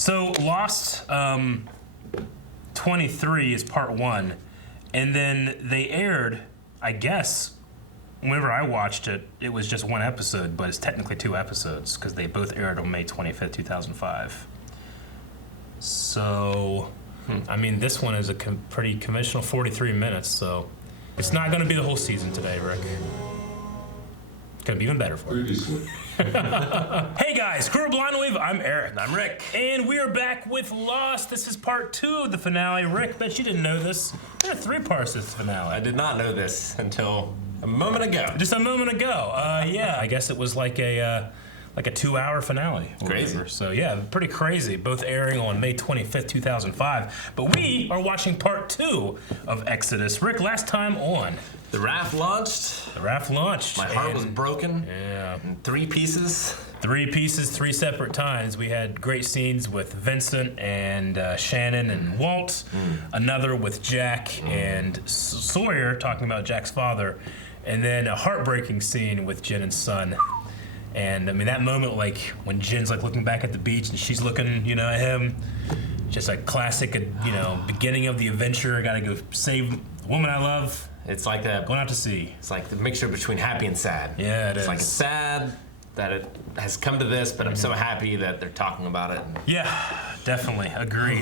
So Lost 23 is part 1, and then they aired, I guess, whenever I watched it, it was just 1 episode, but it's technically 2 episodes because they both aired on May 25th, 2005. So, I mean, this one is a pretty conventional 43 minutes, so it's not going to be the whole season today, Rick. It's going to be even better for you. Hey guys, Crew of Blind Wave, I'm Eric. And I'm Rick. And we are back with Lost. This is part 2 of the finale. Rick, bet you didn't know this. There are 3 parts to this finale. I did not know this until a moment ago. Just a moment ago. Yeah, I guess it was like a 2-hour finale. Crazy. So yeah, pretty crazy. Both airing on May 25th, 2005. But we are watching part 2 of Exodus. Rick, last time on. The raft launched. The raft launched. My heart was broken. Yeah. In 3 pieces. 3 pieces, 3 separate times. We had great scenes with Vincent and Shannon and Walt. Another with Jack and Sawyer talking about Jack's father. And then a heartbreaking scene with Jen and Son. And I mean, that moment, like when Jen's like looking back at the beach and she's looking, you know, at him, just like classic, you know, beginning of the adventure. I gotta go save the woman I love. It's like that. Going out to sea. It's like the mixture between happy and sad. Yeah, it's like it's sad that it has come to this, but I'm so happy that they're talking about it. Yeah, definitely agree.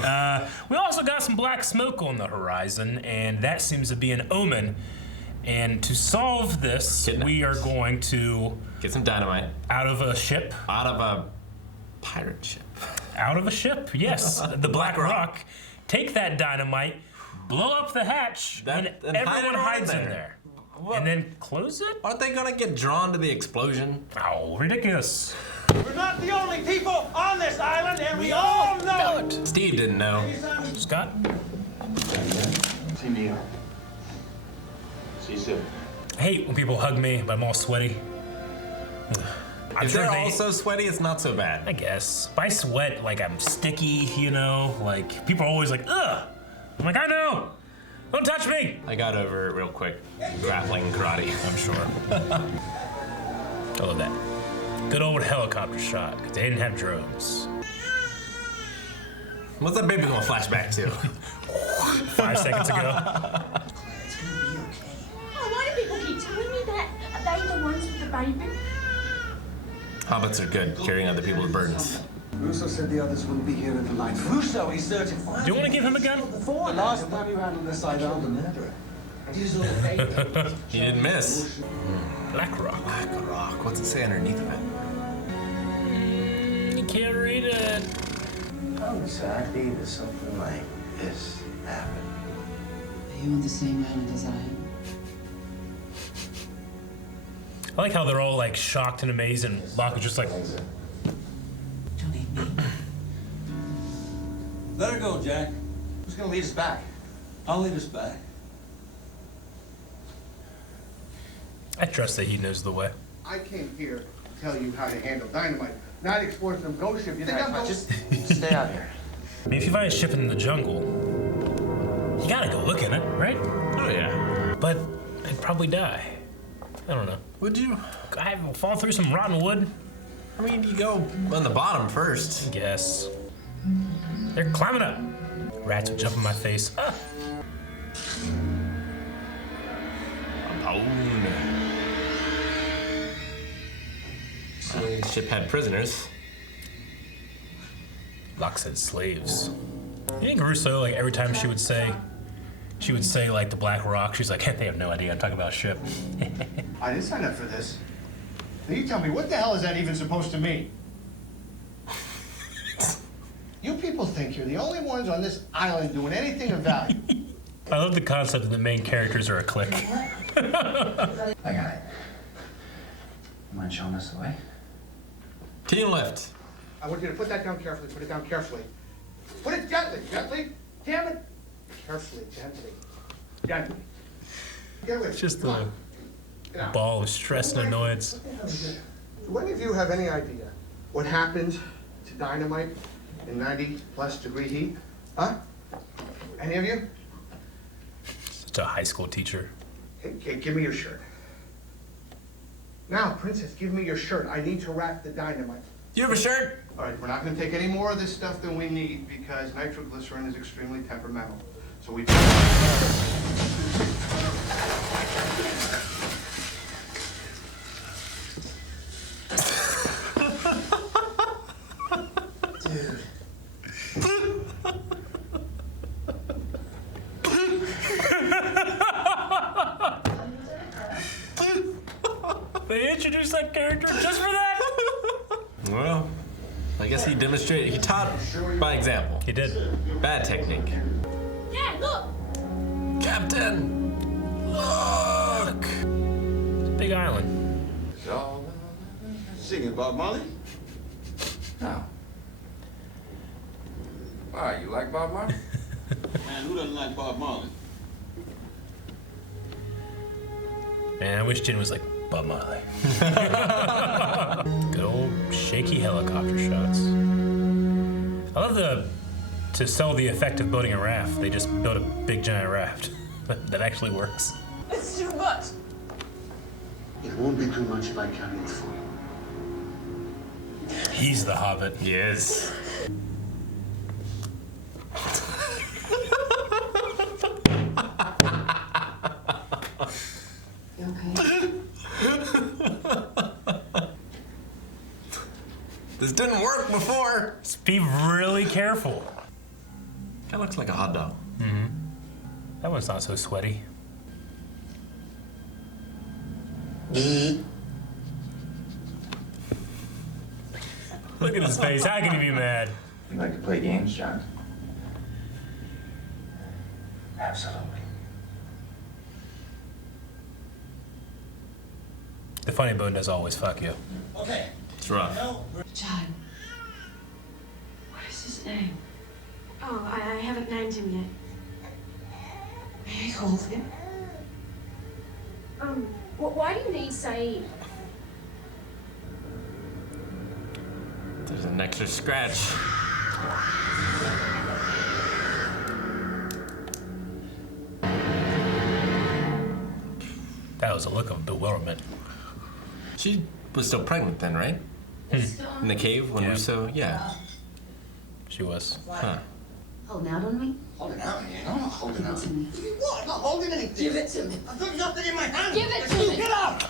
We also got some black smoke on the horizon, and that seems to be an omen. And to solve this, we are going to get some dynamite out of a ship. Out of a pirate ship. Out of a ship, yes. The Black Rock. Take that dynamite, blow up the hatch, and everyone hides in there. What? And then close it? Aren't they gonna get drawn to the explosion? Oh, ridiculous. We're not the only people on this island, and we all know it. Steve didn't know. Scott? See me. See you soon. I hate when people hug me, but I'm all sweaty. If they're all so sweaty, it's not so bad. I guess. If I sweat, like I'm sticky, you know? Like, people are always like, ugh! I'm like, I know! Don't touch me! I got over it real quick. Grappling karate, I'm sure. I love that. Good old helicopter shot, because they didn't have drones. What's that baby gonna flash back to? 5 seconds ago. It's gonna be okay. Oh, why do people keep telling me that? Are they the ones with the baby? Hobbits are good, carrying other people's burdens. Russo said the others wouldn't be here in the night. Russo, he's certified. Do you want to give him a gun? The last time you handled this, I found the murderer. He didn't miss. Black Rock. Black Rock. What's it say underneath of it? You can't read it. How exactly does something like this happen? Are you on the same island as I am? I like how they're all like shocked and amazed, and Locke is just like, Don't eat me. Let her go, Jack. Who's gonna lead us back? I'll lead us back. I trust that he knows the way. I came here to tell you how to handle dynamite, not explore some ghost ship. You think I'm Just stay out here. I mean, if you find a ship in the jungle, you gotta go look in it, right? Oh yeah. But I'd probably die. I don't know. Would you? I fall through some rotten wood? I mean, you go on the bottom first. I guess. They're climbing up. Rats would jump in my face. Ah. The ship had prisoners. Locke said slaves. You think Russo, like every time she would say like the Black Rock, she's like, they have no idea I'm talking about a ship. I didn't sign up for this. Now you tell me, what the hell is that even supposed to mean? You people think you're the only ones on this island doing anything of value. I love the concept that the main characters are a clique. I got it. You mind showing us the way? Team left. I want you to put that down carefully. Put it down carefully. Put it gently. Gently. Damn it. Carefully. Gently. Gently. Get with it. It's just Come a on. Get out. ball of stress and annoyance. Do any of you have any idea what happened to dynamite in 90+ degree heat? Huh? Any of you? Such a high school teacher. Hey, give me your shirt. Now, Princess, give me your shirt. I need to wrap the dynamite. Do you have a shirt? All right, we're not gonna take any more of this stuff than we need because nitroglycerin is extremely temperamental. So we. Dude. They introduced that character just for that? Well, I guess he demonstrated. He taught by example. He did. Bad technique. Dad, look! Captain, look! Big island. Singing Bob Marley? No. Why, you like Bob Marley? Man, who doesn't like Bob Marley? Man, I wish Jen was like Bob Marley. Good old shaky helicopter shots. I love to sell the effect of building a raft. They just built a big giant raft that actually works. It's too much. It won't be too much if I carry it for you. He's the Hobbit. Yes. You okay? This didn't work before. Just be really careful. That looks like a hot dog. That one's not so sweaty. Look at his face. How can he be mad? You like to play games, John? Absolutely. The funny bone does always fuck you. Okay. It's rough. John. What is his name? Oh, I haven't named him yet. May I hold him? Why do you need Saeed? There's an extra scratch. That was a look of bewilderment. She was still pregnant then, right? In the cave when Yeah. Russo, yeah. She was. Huh. Holding out on me? Holding out, you know? Holding out. To me. What? I'm not holding anything. Give it to me. I took nothing in my hand. Give it to me. Get up!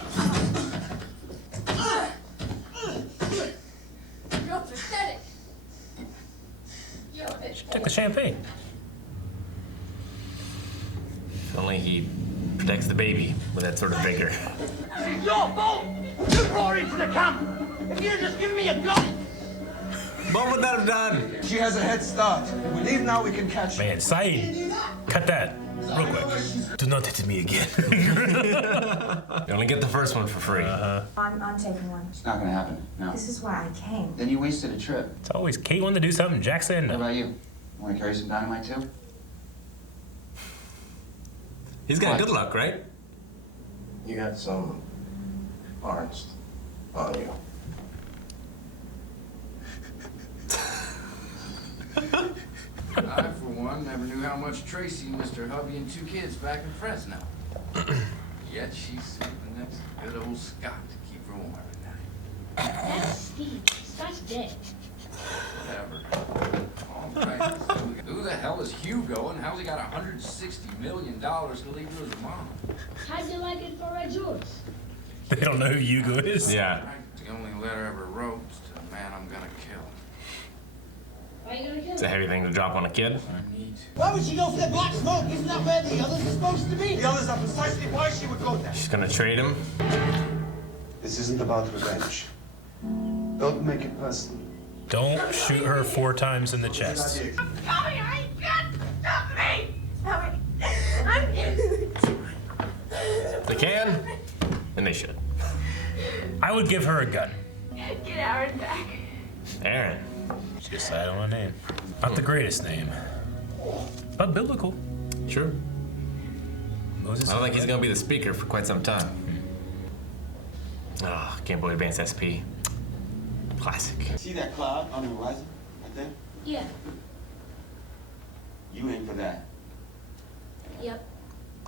You're pathetic. Took the champagne. If only he protects the baby with that sort of vigor. It's your fault! You brought her into the camp! If you'd just given me a gun! What would that have done? She has a head start. If we leave now, we can catch her. Man, Saeed, cut that real quick. Do not hit me again. You only get the first one for free. I'm taking one. It's not gonna happen. No. This is why I came. Then you wasted a trip. It's always Kate wanted to do something, Jack saying What no. about you? Want to carry some dynamite too? He's got What? good luck, right? You got some Arzt on you. I, for one, never knew how much Tracy missed her hubby and 2 kids back in Fresno. Yet she's sleeping next to good old Scott to keep her warm at night. That's Steve. Scott's dead. Whatever. All right. So who the hell is Hugo and how's he got $160 million to leave to his mom? How'd you like it for a Jules? They don't know who Hugo is. Yeah. The only letter I ever wrote was to the man I'm gonna kill. Why are you gonna kill It's a him? heavy thing to drop on a kid. I need Why would she go for the black smoke? Isn't that where the others are supposed to be? The others are precisely why she would go there. She's gonna trade him. This isn't about revenge. Don't make it personal. Don't shoot her 4 times in the chest. I'm coming! I ain't got stop me! Stop it. I'm They can, and they should. I would give her a gun. Get Aaron back. Aaron. She decided on a name. Not the greatest name, but biblical. True. Moses. I don't think he's gonna be the speaker for quite some time. Oh, Game Boy Advance SP. Classic. See that cloud on the horizon? Right there? Yeah. You aim for that. Yep.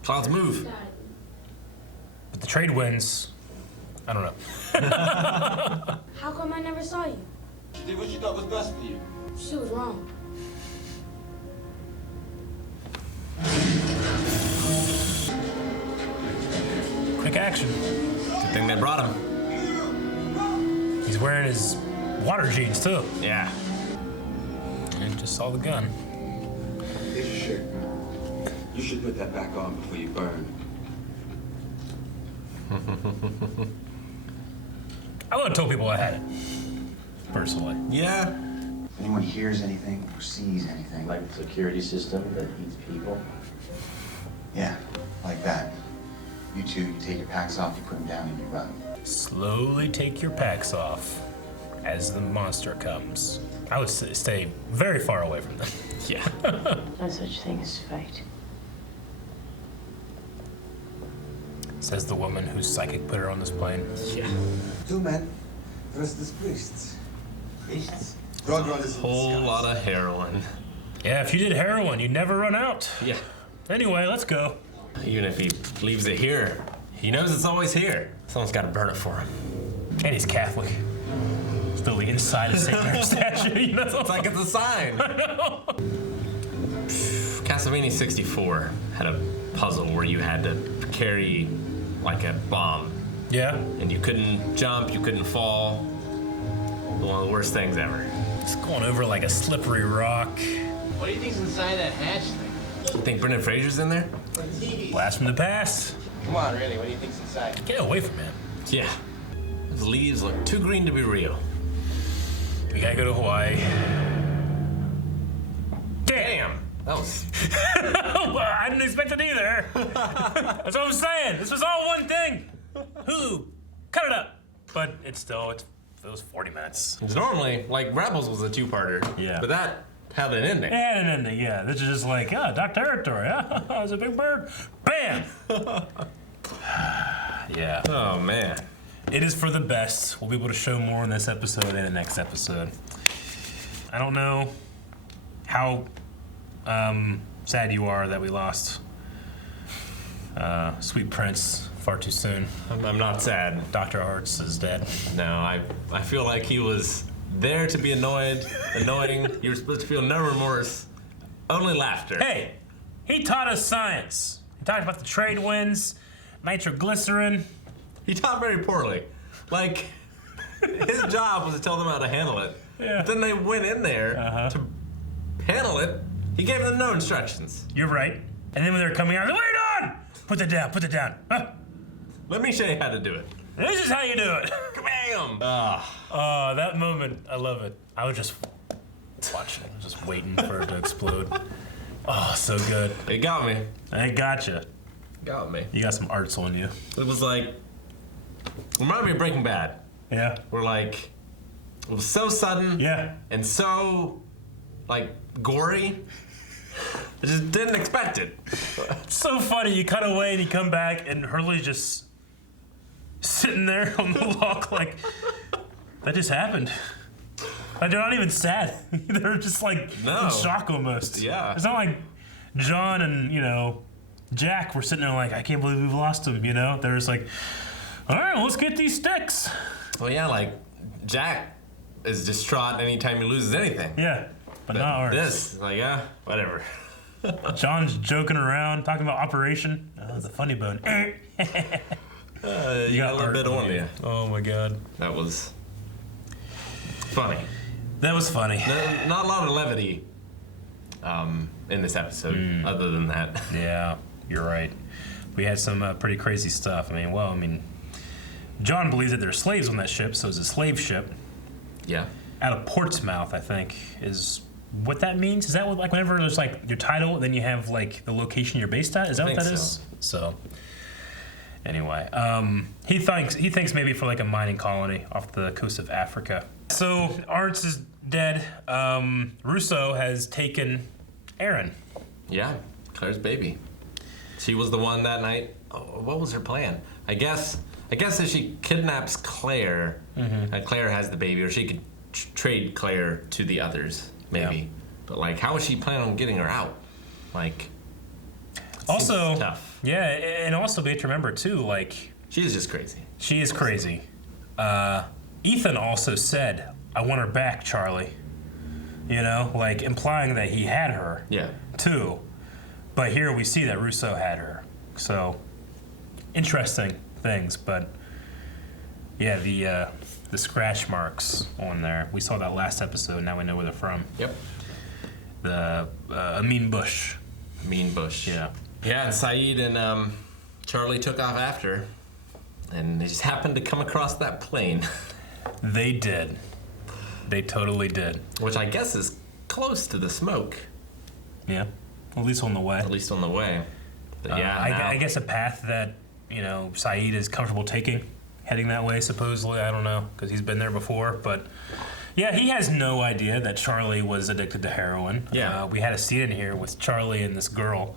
Clouds move. Got it. But the trade wins. I don't know. How come I never saw you? She did what she thought was best for you. She was wrong. Quick action. Good thing they brought him. He's wearing his water jeans too. Yeah. And just saw the gun. Here's your shirt. You should put that back on before you burn. I would have told people I had it. Personally. Yeah. If anyone hears anything or sees anything, Like the security system that eats people? yeah, like that. You two, you take your packs off, you put them down, and you run. Slowly take your packs off as the monster comes. I would stay very far away from them. Yeah. No such thing as fate. Says the woman whose psychic put her on this plane. Yeah. 2 men versus priests. Priests? Drug runners. Whole lot of heroin. Yeah, if you did heroin, you'd never run out. Yeah. Anyway, let's go. Even if he leaves it here, he knows it's always here. Someone's got to burn it for him. And he's Catholic. Still the inside of St. Mary's statue, you know? It's like it's a sign. I know. Castlevania 64 had a puzzle where you had to carry like a bomb. Yeah. And you couldn't jump, you couldn't fall. One of the worst things ever. It's going over like a slippery rock. What do you think's inside that hatch thing? You think Brendan Fraser's in there? Blast from the past. Come on, really, what do you think's inside? Get away from him. Yeah. Those leaves look too green to be real. We gotta go to Hawaii. Damn! That was... Well, I didn't expect it either. That's what I'm saying. This was all one thing. Hulu, cut it up. But it was 40 minutes. It's normally, like, Rebels was a two-parter. Yeah. But that had an ending. And an ending, yeah. This is just like, Doc Territory, huh? It was a big bird. Bam! Yeah. Oh, man. It is for the best. We'll be able to show more in this episode and the next episode. I don't know how sad you are that we lost Sweet Prince far too soon. I'm not sad. Dr. Arzt is dead. No, I feel like he was there to be annoying. You were supposed to feel no remorse, only laughter. Hey, he taught us science. He talked about the trade winds, nitroglycerin. He taught very poorly. Like, his job was to tell them how to handle it. Yeah. But then they went in there to handle it. He gave them no instructions. You're right. And then when they were coming out, I was like, wait on! Put that down. Huh? Let me show you how to do it. This is how you do it. Kabam! That moment, I love it. I was just watching, just waiting for it to explode. Oh, so good. It got me. I gotcha. Got me. You got some Arzt on you. It was like, reminded me of Breaking Bad. Yeah. Where like, it was so sudden. Yeah. And so, like, gory. I just didn't expect it. It's so funny. You cut away and you come back, and Hurley's just sitting there on the log, like that just happened. Like, they're not even sad. They're just like in shock almost. Yeah. It's not like John and Jack were sitting there like, I can't believe we've lost him. They're just like, all right, let's get these sticks. Well, yeah, like Jack is distraught anytime he loses anything. Yeah. But not ours. This, like, yeah, whatever. John's joking around, talking about Operation. The funny bone. You got a little bit on you. Oh my God. That was funny. That was funny. Not a lot of levity in this episode, other than that. Yeah, you're right. We had some pretty crazy stuff. John believes that there are slaves on that ship, so it's a slave ship. Yeah. Out of Portsmouth, I think, is what that means. Is that what, like, whenever there's like your title, then you have like the location you're based at? Is that what that is? So, anyway, he thinks maybe for like a mining colony off the coast of Africa. So Arzt is dead. Russo has taken Aaron. Yeah, Claire's baby. She was the one that night. Oh, what was her plan? I guess if she kidnaps Claire, and Claire has the baby, or she could trade Claire to the others, maybe. Yeah. But like, how is she planning on getting her out? Like, also tough. Yeah, and also we have to remember too, like, she is just crazy. She is crazy. Ethan also said I want her back, Charlie. You know, like implying that he had her. Yeah. Too. But here we see that Russo had her. So, interesting things. But, yeah, the scratch marks on there. We saw that last episode. Now we know where they're from. Yep. The Amin Bush. Mean Bush. Yeah. Yeah, and Saeed and Charlie took off after. And they just happened to come across that plane. They did. They totally did. Which I guess is close to the smoke. Yeah. At least on the way. At least on the way. But yeah, I guess a path that, you know, Saeed is comfortable taking, heading that way, supposedly. I don't know, because he's been there before. But, yeah, he has no idea that Charlie was addicted to heroin. Yeah. We had a scene in here with Charlie and this girl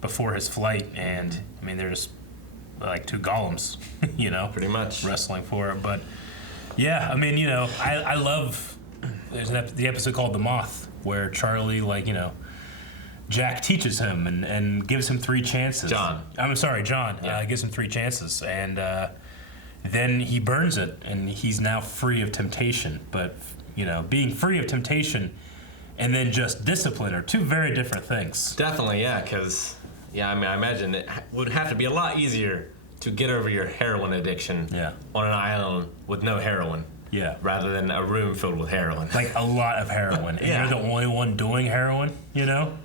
before his flight, and, I mean, they're just like two golems, you know? Pretty much. Wrestling for it. But, yeah, I mean, you know, I love... There's the episode called The Moth, where Charlie, like, you know, Jack teaches him and gives him 3 chances. John. Yeah. Gives him 3 chances. And then he burns it, and he's now free of temptation. But, you know, being free of temptation and then just discipline are 2 very different things. Definitely, yeah, because, I mean, I imagine it would have to be a lot easier to get over your heroin addiction on an island with no heroin. Yeah. Rather than a room filled with heroin. Like a lot of heroin. And you're the only one doing heroin, you know?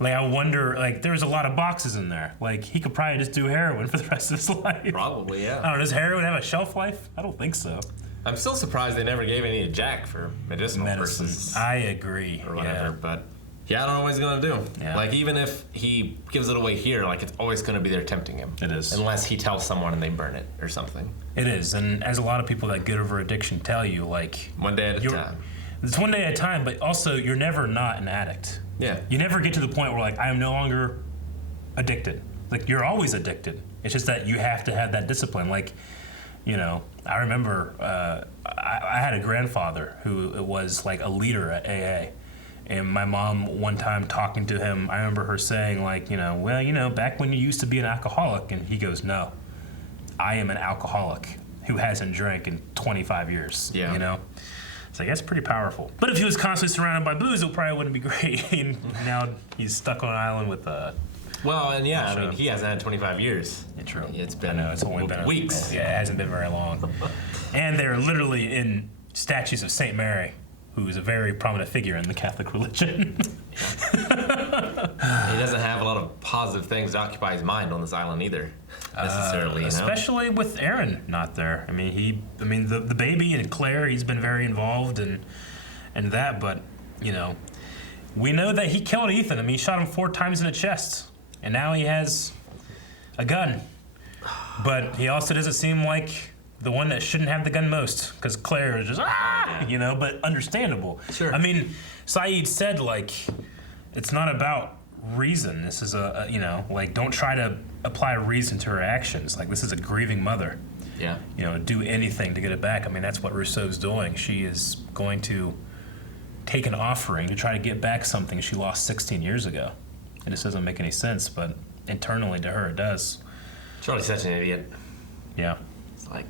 Like, I wonder, like, there's a lot of boxes in there. Like, he could probably just do heroin for the rest of his life. Probably, yeah. I don't know, does heroin have a shelf life? I don't think so. I'm still surprised they never gave any to Jack for medicinal purposes. I agree. Or whatever, but... Yeah, I don't know what he's going to do. Yeah. Like, even if he gives it away here, like, it's always going to be there tempting him. It is. Unless he tells someone and they burn it or something. It is, and as a lot of people that get over addiction tell you, like... One day at a time. It's one day at a time, but also you're never not an addict. Yeah. You never get to the point where, like, I am no longer addicted. Like, you're always addicted. It's just that you have to have that discipline. Like, you know, I remember I had a grandfather who was, like, a leader at AA. And my mom, one time talking to him, I remember her saying, like, you know, well, you know, back when you used to be an alcoholic. And he goes, no, I am an alcoholic who hasn't drank in 25 years, you know? So I guess pretty powerful. But if he was constantly surrounded by booze, it probably wouldn't be great. And now he's stuck on an island with well, and I mean, he hasn't had 25 years. Yeah, true. It's been it's only been weeks. Yeah, it hasn't been very long. And they're literally in statues of St. Mary, who is a very prominent figure in the Catholic religion. He doesn't have a lot of positive things to occupy his mind on this island either, necessarily. Especially with Aaron not there. I mean, the baby and Claire, he's been very involved and that, but, you know, we know that he killed Ethan. I mean, he shot him 4 times in the chest, and now he has a gun. But he also doesn't seem like the one that shouldn't have the gun most, because Claire is just, you know, but understandable. Sure. I mean, Saeed said, like, it's not about reason. This is you know, like, don't try to apply reason to her actions. Like, this is a grieving mother. Yeah. You know, do anything to get it back. I mean, that's what Rousseau's doing. She is going to take an offering to try to get back something she lost 16 years ago. And this doesn't make any sense, but internally to her it does. Charlie's such an idiot. Yeah. It's like,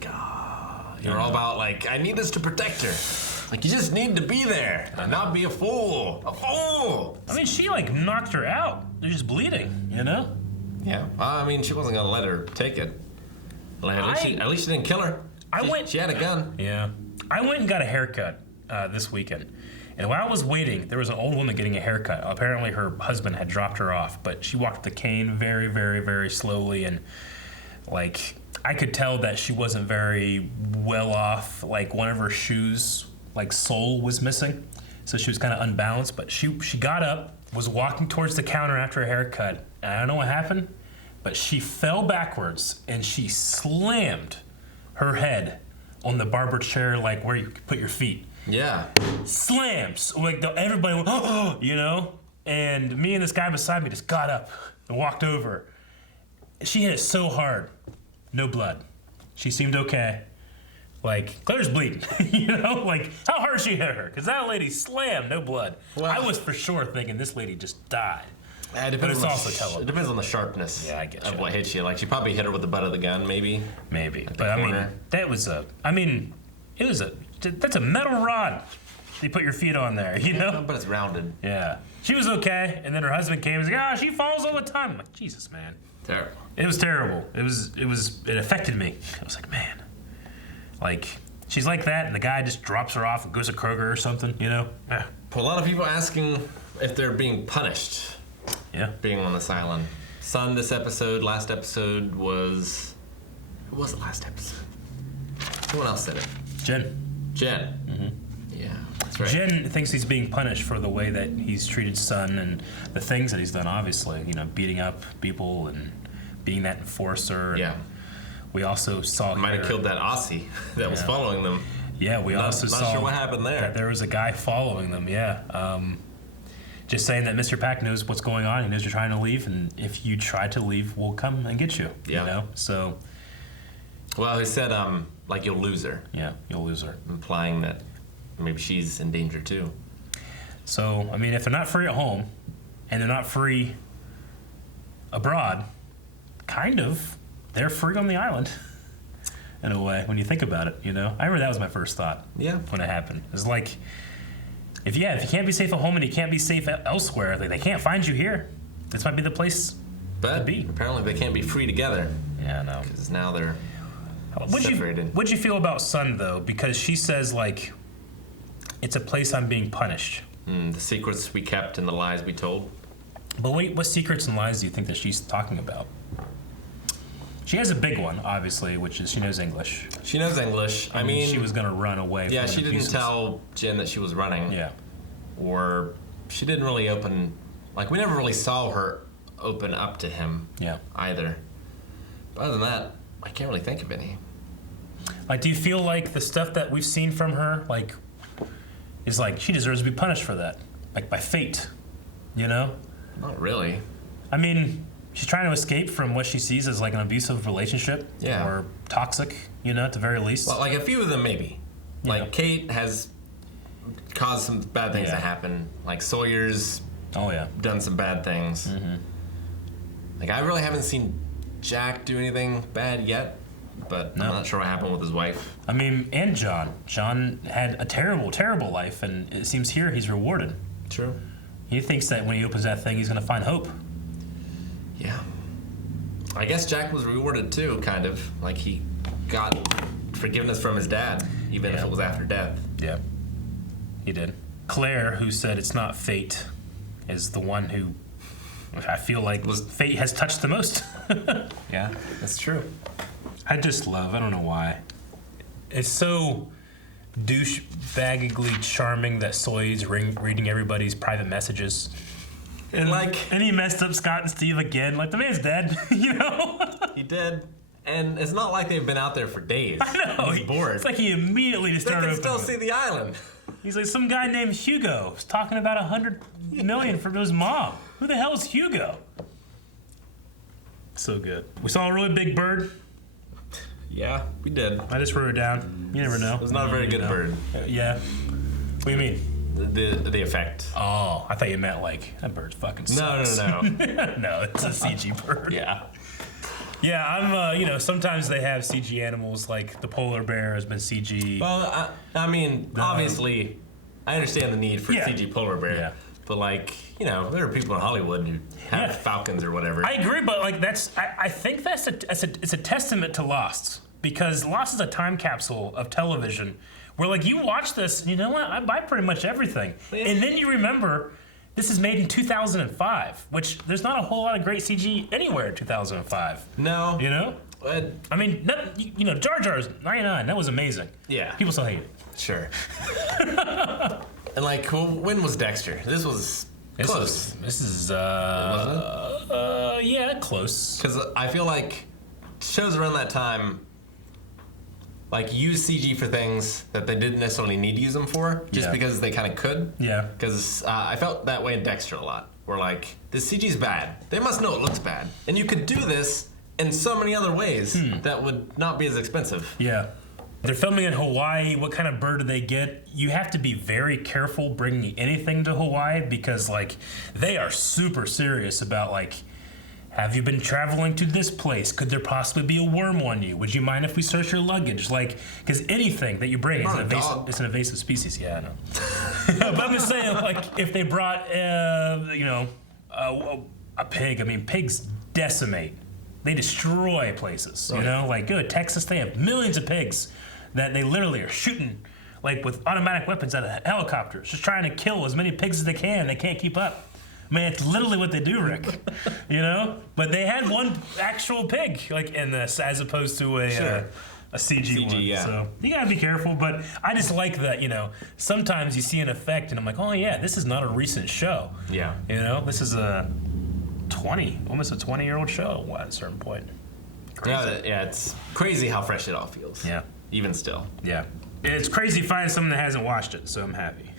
God. You're all about, like, I need us to protect her. Like, you just need to be there and not be a fool. A fool! I mean, she, like, knocked her out. They're just bleeding, you know? Yeah. I mean, she wasn't going to let her take it. Like, at least she didn't kill her. She had a gun. Yeah. I went and got a haircut this weekend. And while I was waiting, there was an old woman getting a haircut. Apparently her husband had dropped her off, but she walked the cane very, very, very slowly. And, like, I could tell that she wasn't very well off. Like, one of her shoes, like, sole was missing. So she was kind of unbalanced. But she got up, was walking towards the counter after a haircut. And I don't know what happened, but she fell backwards and she slammed her head on the barber chair, like where you put your feet. Yeah. Slams. Like, everybody went, oh, you know? And me and this guy beside me just got up and walked over. She hit it so hard. No blood. She seemed okay. Like, Claire's bleeding. You know? Like, how hard she hit her? Because that lady slammed, no blood. Well, I was for sure thinking this lady just died. But it's also television. It depends on the sharpness of what hit you. Like, she probably hit her with the butt of the gun, maybe. Maybe. But, I mean, that was it was a that's a metal rod. You put your feet on there, you know? But it's rounded. Yeah. She was okay, and then her husband came and was like, she falls all the time. I'm like, Jesus, man. Terrible. It was terrible. It affected me. I was like, man. Like, she's like that, and the guy just drops her off and goes to Kroger or something, you know? Yeah. A lot of people asking if they're being punished. Yeah. Being on this island. Son, this episode, last episode was... Who was the last episode? Someone else said it. Jen. Mm-hmm. Yeah, that's right. Jen thinks he's being punished for the way that he's treated Son and the things that he's done, obviously. You know, beating up people and being that enforcer. Yeah. We also saw... Might have killed that Aussie that was following them. Yeah, we also saw... Not sure what happened there. That there was a guy following them, yeah. Just saying that Mr. Pack knows what's going on. He knows you're trying to leave, and if you try to leave, we'll come and get you. Yeah. You know? So... Well, he said, like, you'll lose her. Yeah, you'll lose her. Implying that maybe she's in danger, too. So, I mean, if they're not free at home, and they're not free abroad, kind of, they're free on the island, in a way, when you think about it, you know? I remember that was my first thought. Yeah. When it happened. It's like, if you can't be safe at home and you can't be safe elsewhere, like, they can't find you here. This might be the place to be. Apparently they can't be free together. Yeah, I know. Because now they're separated. What'd you feel about Sun, though? Because she says, like, it's a place I'm being punished. The secrets we kept and the lies we told. But what secrets and lies do you think that she's talking about? She has a big one, obviously, which is she knows English. She knows English. I mean, she was going to run away. Yeah, from she didn't tell Jen that she was running. Yeah. Or she didn't really open... Like, we never really saw her open up to him. Yeah. Either. But other than that, I can't really think of any. Like, do you feel like the stuff that we've seen from her, like, is like she deserves to be punished for that? Like, by fate, you know? Not really. I mean, she's trying to escape from what she sees as, like, an abusive relationship. Yeah. Or toxic, you know, at the very least. Well, like, a few of them, maybe. Yeah. Like, Kate has caused some bad things to happen. Like, Sawyer's done some bad things. Mm-hmm. Like, I really haven't seen Jack do anything bad yet, but I'm not sure what happened with his wife. I mean, and John. John had a terrible, terrible life, and it seems here he's rewarded. True. He thinks that when he opens that thing, he's going to find hope. Yeah. I guess Jack was rewarded too, kind of. Like, he got forgiveness from his dad, even if it was after death. Yeah. He did. Claire, who said it's not fate, is the one who I feel like fate has touched the most. Yeah, that's true. I don't know why. It's so douchebaggedly charming that Soy's reading everybody's private messages. And he messed up Scott and Steve again. Like, the man's dead, you know? He did. And it's not like they've been out there for days. I know. He's bored. It's like he immediately just started. They can still see the island. He's like, some guy named Hugo was talking about $100 million from his mom. Who the hell is Hugo? So good. We saw a really big bird. Yeah, we did. I just wrote it down. You never know. It was not a very good bird. Yeah. What do you mean? The effect. Oh, I thought you meant like, that bird's fucking sucks. No. No, it's a CG bird. Yeah. Yeah, I'm, sometimes they have CG animals, like the polar bear has been CG. Well, I mean, obviously, I understand the need for CG polar bear. Yeah. But, like, there are people in Hollywood who have falcons or whatever. I agree, but, like, I think it's a testament to Lost. Because Lost is a time capsule of television where, like, you watch this, and you know what? I buy pretty much everything. Yeah. And then you remember this is made in 2005, which there's not a whole lot of great CG anywhere in 2005. No. You know? I mean, Jar Jar's 99. That was amazing. Yeah. People still hate it. Sure. And, like, when was Dexter? This was close. This is, wasn't it? Yeah, close. Because I feel like shows around that time, like, use CG for things that they didn't necessarily need to use them for, just because they kind of could. Yeah. Because I felt that way in Dexter a lot, where, like, this CG's bad. They must know it looks bad. And you could do this in so many other ways that would not be as expensive. Yeah. They're filming in Hawaii. What kind of bird do they get? You have to be very careful bringing anything to Hawaii because, like, they are super serious about, like, have you been traveling to this place? Could there possibly be a worm on you? Would you mind if we search your luggage? Like, because anything that you bring is it's an invasive species. Yeah, I know. But I'm just saying, like, if they brought, you know, a pig. I mean, pigs decimate. They destroy places. You know, like go to Texas, they have millions of pigs that they literally are shooting, like with automatic weapons out of helicopters, just trying to kill as many pigs as they can. They can't keep up. I mean, it's literally what they do, Rick. You know? But they had one actual pig, like in this, as opposed to a CG one. Yeah. So you gotta be careful. But I just like that, you know, sometimes you see an effect and I'm like, oh yeah, this is not a recent show. Yeah. You know, this is almost a 20-year-old show at a certain point. Crazy. Yeah, it's crazy how fresh it all feels. Yeah. Even still. Yeah. It's crazy finding someone that hasn't watched it, so I'm happy.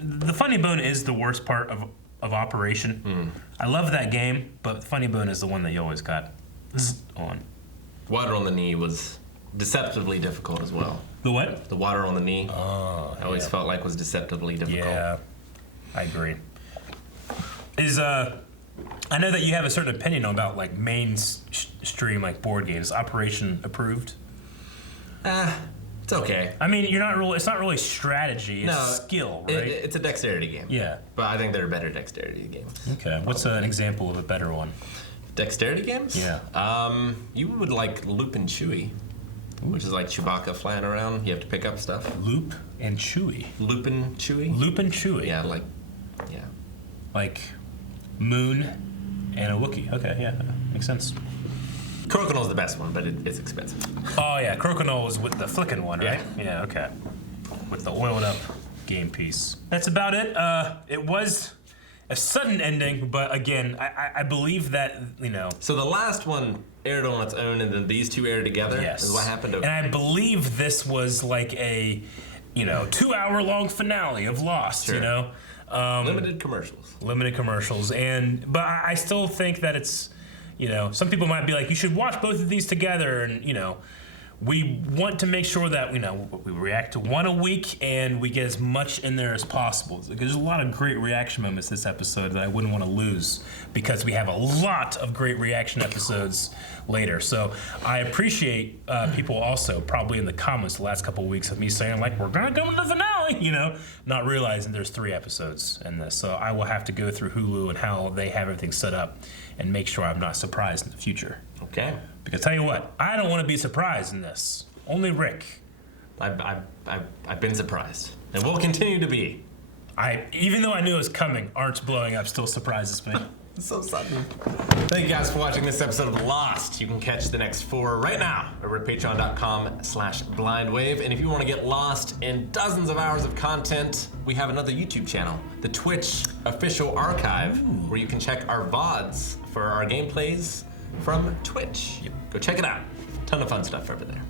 The Funny Bone is the worst part of Operation. I love that game, but Funny Bone is the one that you always got on. Water on the knee was deceptively difficult as well. The what? The water on the knee. Oh, I always felt like was deceptively difficult. Yeah, I agree. I know that you have a certain opinion about like mainstream like board games. Operation approved? It's okay. I mean, it's not really strategy. It's skill, right? It's a dexterity game. Yeah. But I think there are better dexterity games. Okay. What's an example of a better one? Dexterity games? Yeah. You would like Loop and Chewy, which is like Chewbacca flying around. You have to pick up stuff. Loop and Chewy. Loop and Chewy? Loop and Chewy. Yeah, like Moon and a Wookiee. Okay, yeah, makes sense. Crokinol's the best one, but it's expensive. Oh yeah, Crokinole is with the flicking one, right? Yeah, okay. With the oiled up game piece. That's about it. It was a sudden ending, but again, I believe that, you know. So the last one aired on its own, and then these two aired together. Yes. Is what happened. And I believe this was like a, 2-hour-long finale of Lost. Sure. You know. Limited commercials. But I still think that it's, some people might be like, you should watch both of these together, and we want to make sure that we react to one a week and we get as much in there as possible. There's a lot of great reaction moments this episode that I wouldn't want to lose because we have a lot of great reaction episodes later. So I appreciate people also probably in the comments the last couple of weeks of me saying like, we're gonna go to the finale, not realizing there's 3 episodes in this. So I will have to go through Hulu and how they have everything set up and make sure I'm not surprised in the future. Okay. Because tell you what, I don't want to be surprised in this. Only Rick. I've been surprised, and will continue to be. Even though I knew it was coming, Arzt blowing up still surprises me. It's so sudden. Thank you guys for watching this episode of Lost. You can catch the next 4 right now over at patreon.com/blindwave. And if you want to get lost in dozens of hours of content, we have another YouTube channel, the Twitch Official Archive, where you can check our VODs for our gameplays from Twitch. Go check it out. Ton of fun stuff over there.